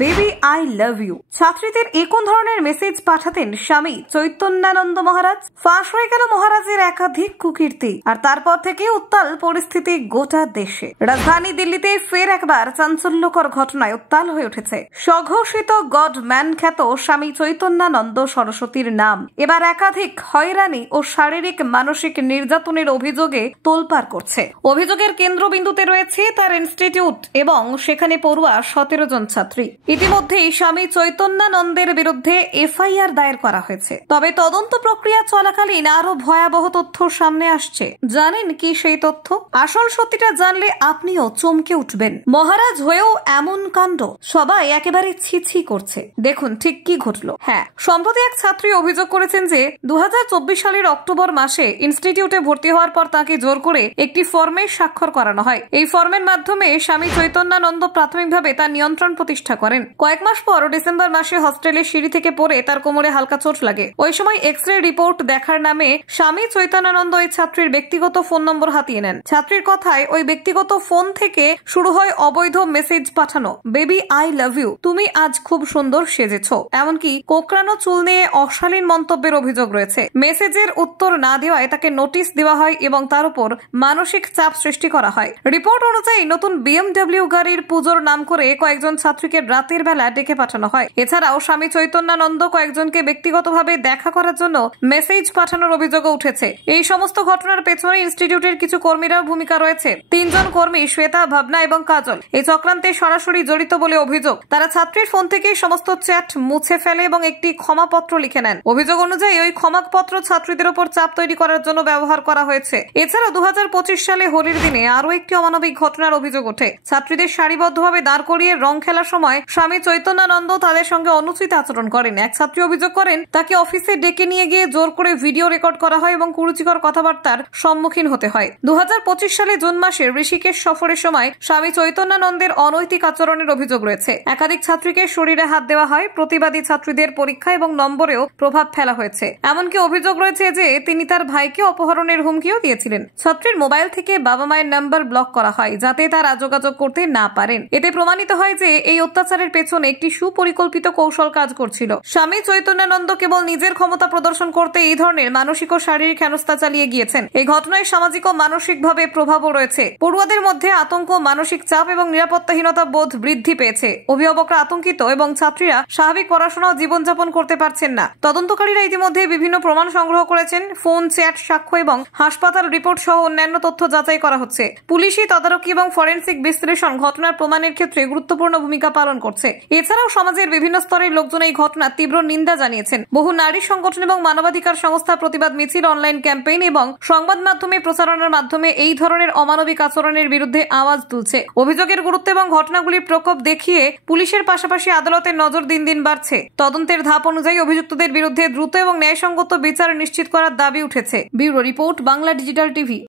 Baby I love you ছাত্রীদের কোন ধরনের মেসেজ পাঠাতেন স্বামী চৈতন্যানন্দ মহারাজ? ফাঁস হয়ে গেল মহারাজের একাধিক কুকীর্তি, আর তারপর থেকে উত্তাল পরিস্থিতি গোটা দেশে। রাজধানী দিল্লিতে ফের একবার চাঞ্চল্যকর ঘটনায় উত্তাল হয়ে উঠেছে স্বঘোষিত গডম্যান খ্যাত স্বামী চৈতন্যানন্দ সরস্বতীর নাম এবার একাধিক হয়রানি ও শারীরিক মানসিক নির্যাতনের অভিযোগে তোলপাড় করছে। অভিযোগের কেন্দ্রবিন্দুতে রয়েছে তার ইনস্টিটিউট এবং সেখানে পড়ুয়া 17 জন ছাত্রী। ইতিমধ্যেই স্বামী চৈতন্যানন্দের বিরুদ্ধে এফআইআর দায়ের করা হয়েছে। তবে তদন্ত প্রক্রিয়া চলাকালীন আরো ভয়াবহ তথ্য সামনে আসছে। জানেন কি সেই তথ্য? আসল সত্যিটা জানলে আপনিও চমকে উঠবেন। মহারাজ হয়েও এমন কাণ্ড, সবাই একেবারে ছিছি করছে। দেখুন ঠিক কি ঘটলো। হ্যাঁ, সম্প্রতি এক ছাত্রী অভিযোগ করেছেন যে 2024 সালের অক্টোবর মাসে ইনস্টিটিউটে ভর্তি হওয়ার পর তাকে জোর করে একটি ফর্মে স্বাক্ষর করানো হয়। এই ফর্মের মাধ্যমে স্বামী চৈতন্যানন্দ প্রাথমিকভাবে তার নিয়ন্ত্রণ প্রতিষ্ঠা করেন। কয়েক মাস পর ডিসেম্বর মাসে হস্টেলের সিঁড়ি থেকে পড়ে তার কোমরে হালকা চোট লাগে। ওই সময় এক্স-রে রিপোর্ট দেখার নামে স্বামী চৈতন্যানন্দ ওই ছাত্রীর ব্যক্তিগত ফোন নম্বর হাতিয়ে নেন। ছাত্রীর কথায় ওই ব্যক্তিগত ফোন থেকে শুরু হয় অবৈধ মেসেজ পাঠানো। বেবি আই লাভ ইউ, তুমি আজ খুব সুন্দর সেজেছো, এমনকি কোকড়ানো চুল নিয়ে অশালীন মন্তব্যের অভিযোগ রয়েছে। মেসেজের উত্তর না দেওয়ায় তাকে নোটিশ দেওয়া হয় এবং তার উপর মানসিক চাপ সৃষ্টি করা হয়। রিপোর্ট অনুযায়ী নতুন BMW গাড়ির পুজোর নাম করে কয়েকজন ছাত্রীকে রাতের বেলা ডেকে পাঠানো হয়। এছাড়াও স্বামী চৈতন্যানন্দ কয়েকজনকে ব্যক্তিগতভাবে দেখা করার জন্য মেসেজ পাঠানোর অভিযোগও উঠেছে। এই সমস্ত ঘটনার পেছনে ইনস্টিটিউটের কিছু কর্মীরাও ভূমিকা রয়েছে। 3 জন কর্মী শ্বেতা, ভাবনা এবং কাজল এই চক্রান্তে সরাসরি জড়িত বলে অভিযোগ। তারা ছাত্রীর ফোন থেকে সমস্ত চ্যাট মুছে ফেলে এবং একটি ক্ষমাপত্র লিখে নেন। অভিযোগ অনুযায়ী ওই ক্ষমাপত্র ছাত্রীদের উপর চাপ তৈরি করার জন্য ব্যবহার করা হয়েছে। এছাড়াও 2025 সালে হোলির দিনে আরো একটি অমানবিক ঘটনার অভিযোগ ওঠে। ছাত্রীদের সারিবদ্ধভাবে দাঁড় করিয়ে রং খেলার সময় স্বামী চৈতন্যানন্দ তাদের সঙ্গে অনুচিত আচরণ করেন। এক ছাত্রী অভিযোগ করেন তাকে অফিসে ডেকে নিয়ে গিয়ে জোর করে ভিডিও রেকর্ড করা হয় এবং কুরুচিকর কথাবার্তার সম্মুখীন হতে হয়। 2025 সালে জুন মাসে ঋষিকেশ সফরের সময় স্বামী চৈতন্যানন্দের অনৈতিক আচরণের অভিযোগ রয়েছে। একাধিক ছাত্রীকে শরীরে হাত দেওয়া হয়। প্রতিবাদী ছাত্রীদের পরীক্ষা এবং নম্বরেও প্রভাব ফেলা হয়েছে। এমনকি অভিযোগ রয়েছে যে তিনি তার ভাইকে অপহরণের হুমকিও দিয়েছিলেন। ছাত্রীর মোবাইল থেকে বাবা মায়ের নাম্বার ব্লক করা হয় যাতে তারা যোগাযোগ করতে না পারেন। এতে প্রমাণিত হয় যে এই অত্যাচারের পেছনে একটি সুপরিকল্পিত কৌশল কাজ করছিল। স্বামী চৈতন্যানন্দ কেবল নিজের ক্ষমতা প্রদর্শন করতে এই ধরনের মানসিক ও শারীরিক হেনস্থা চালিয়ে গিয়েছেন। এই ঘটনায় সামাজিক ও মানসিকভাবে প্রভাবও রয়েছে। পড়ুয়াদের মধ্যে আতঙ্ক, মানসিক চাপ এবং নিরাপত্তাহীনতা বোধ বৃদ্ধি পেয়েছে। অভিভাবকরা আতঙ্কিত এবং ছাত্রীরা স্বাভাবিক পড়াশোনা ও জীবনযাপন করতে পারছেন না। তদন্তকারীরা ইতিমধ্যে বিভিন্ন প্রমাণ সংগ্রহ করেছেন। ফোন, চ্যাট, সাক্ষ্য এবং হাসপাতাল রিপোর্ট সহ অন্যান্য তথ্য যাচাই করা হচ্ছে। পুলিশি তদারকি এবং ফরেনসিক বিশ্লেষণ ঘটনার প্রমাণের ক্ষেত্রে গুরুত্বপূর্ণ ভূমিকা পালন করছে। এছাড়াও সমাজের বিভিন্ন স্তরের লোকজন এই ঘটনার তীব্র নিন্দা জানিয়েছেন। বহু নারী সংগঠন এবং মানবাধিকার সংস্থা প্রতিবাদ মিছিল, অনলাইন ক্যাম্পেইন এবং সংবাদ মাধ্যমে প্রচারণার মাধ্যমে এই ধরনের অমানবিক আচরণের বিরুদ্ধে আওয়াজ তুলছে। অভিযোগের গুরুত্ব এবং ঘটনাগুলির প্রকোপ দেখিয়ে পুলিশের পাশাপাশি আদালতের নজর দিন দিন বাড়ছে। তদন্তের ধাপ অনুযায়ী অভিযুক্তদের বিরুদ্ধে দ্রুত এবং ন্যায়সঙ্গত বিচার নিশ্চিত করার দাবি উঠেছে। Bureau report, Bangla digital TV.